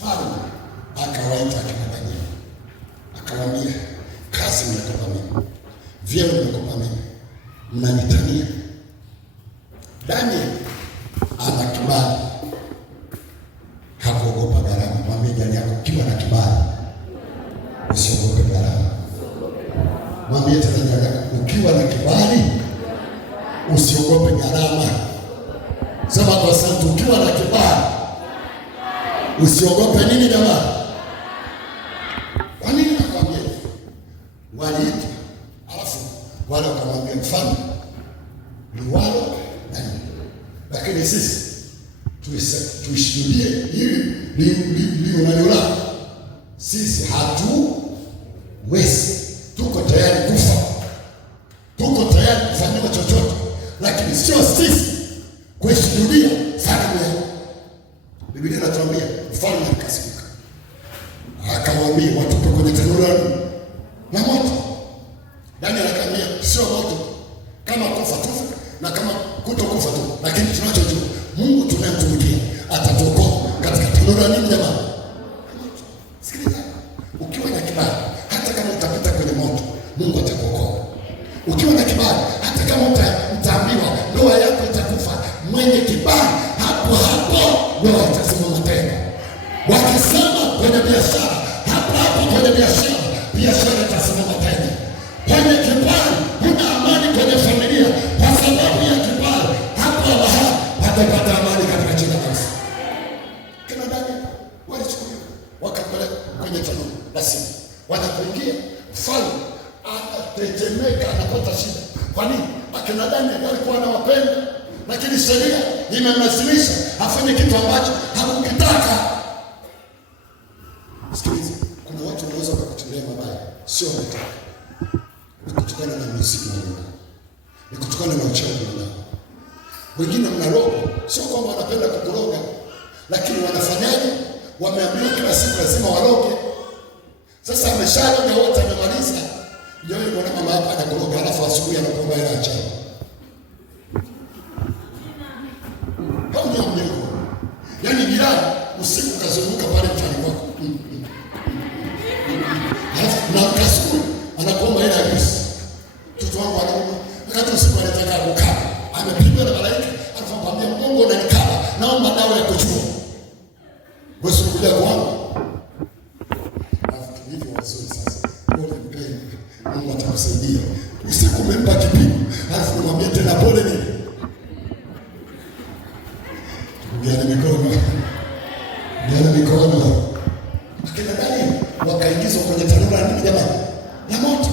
Mfalme akawaita akina Danieli, akawaambia, kazi mnakopa mimi, vyeo mnakopa mimi, mnanitania. Danieli ana kibali, hakuogopa gharama. Mwambie jirani yako, ukiwa na kibali usiogope gharama. Mwambie tena jirani yako, ukiwa na kibali usiogope gharama. Sema kwa sauti, ukiwa na kibali usiogope nini jamani? Kwa nini nakwambia hivi? Waliitwa, alafu wale wakamwambia mfalme, liwalo na nini, lakini sisi tuishuhudie hili unalolala. Sisi hatuwezi, tuko tayari kufa, tuko tayari kufanyiwa chochote, lakini sio sisi kuishuhudia sanamu yako. Biblia inatuambia mfalme akasirika, akawaambia watupe kwenye tanuru la moto. Danieli akamwambia, sio moto, kama kufa tufe na kama kutokufa tu, lakini tunachojua Mungu tunayemtumikia atatuokoa katika tanuru la nini jamani? Sikiliza, ukiwa na kibali, hata kama utapita kwenye moto, Mungu atakuokoa. Ukiwa na kibali, hata kama utaambiwa ndoa yako itakufa, mwenye kibali hapo ndoa itasimama tena. Wakisema kwenye biashara, hapo kwenye biashara itasimama tena. Kwenye kibali huna amani kwenye familia, kwa sababu ya kibali hapo watapata amani katika jina la Yesu. Kina Danieli walichukuliwa wakapeleka kwenye tanuru la simba. Wanapoingia, mfalme anatetemeka, anapata shida. Kwa nini? Akina Danieli walikuwa wanawapenda, lakini sheria imemlazimisha afanye kitu ambacho hakukitaka. Sikiliza, kuna watu wanaweza kukutendea mabaya, sio wanataka. Ni kutokana na mizimu yao, ni kutokana na uchawi wao. Wengine mnaroga, sio kwamba wanapenda kukuroga, lakini wanafanyaje? Wameambiwa kila siku lazima waroge. Sasa amesharoga wote, amemaliza. Ndio yule mwana mama hapa anakuroga, alafu asubuhi anakuomba hela ya chai. Yaani jirani usiku kazunguka pale mchani wako, na kasuru anakuomba hela ya juisi. Mtoto wangu anauma, wakati usiku anataka kukaa, amepigwa na malaika, anakwambia mgongo unanikaba, naomba dawa ya kuchua. Wewe unakuja kwangu. Alafu hivyo wazuri sasa. Pole mpeni, Mungu atakusaidia. Usiku umempa kipigo, alafu unamwambia tena pole nini? Ndiana mikono. Akina Danieli wakaingizwa kwenye tanuru la nini jamani? La moto.